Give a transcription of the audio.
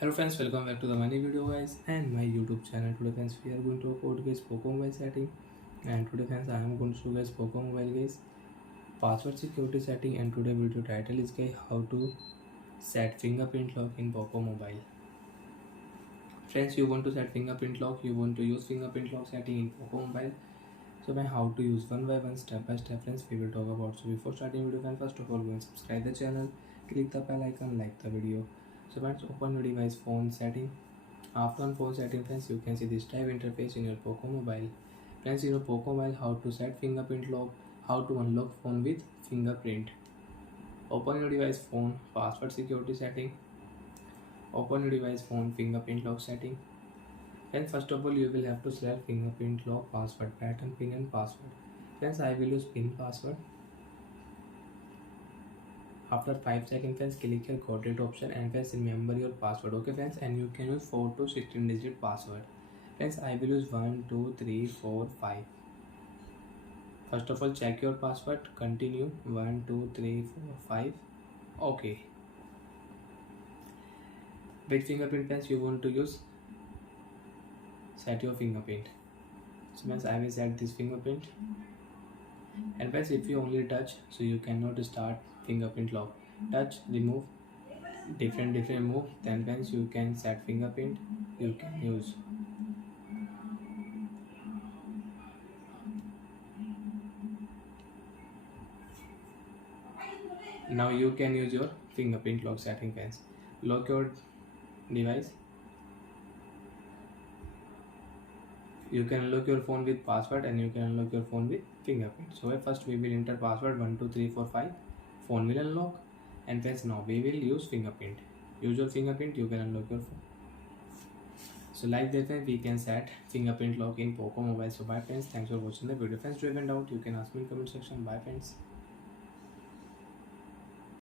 Hello friends, welcome back to the money video guys and my YouTube channel. Today friends we are going to code guys Poco Mobile setting, and today friends I am going to show guys Poco Mobile guys password security setting, and today video title is guys how to set fingerprint lock in Poco Mobile. Friends, you want to set fingerprint lock, you want to use fingerprint lock setting in Poco Mobile. So by how to use one by one, step by step friends we will talk about. So before starting video friends, first of all go and subscribe the channel, click the bell icon, like the video. So friends, open your device phone setting. After on phone setting friends, you can see this type interface in your Poco Mobile. Friends, in your Poco Mobile, how to set fingerprint lock, how to unlock phone with fingerprint. Open your device phone password security setting. Open your device phone fingerprint lock setting. Then first of all you will have to select fingerprint lock password pattern, pin and password. Friends, I will use pin password. After 5 seconds friends, click here got it option and friends remember your password. Okay friends, and you can use 4 to 16 digit password. Friends, I will use 1 2 3 4 5. First of all check your password, continue 1 2 3 4 5. Okay, with fingerprint friends you want to use set your fingerprint. So friends, I will set this fingerprint, and friends if you only touch, so you cannot start fingerprint lock. Touch, remove, different move, then friends you can set fingerprint, you can use. Now you can use your fingerprint lock setting friends. Lock your device. You can unlock your phone with password and you can unlock your phone with fingerprint. So first we will enter password 1 2 3 4 5. Phone will unlock, and friends now we will use fingerprint. Use your fingerprint, you can unlock your phone. So like that way we can set fingerprint lock in Poco Mobile. So bye friends, thanks for watching the video. Friends, do you have any doubt you can ask me in comment section. Bye friends.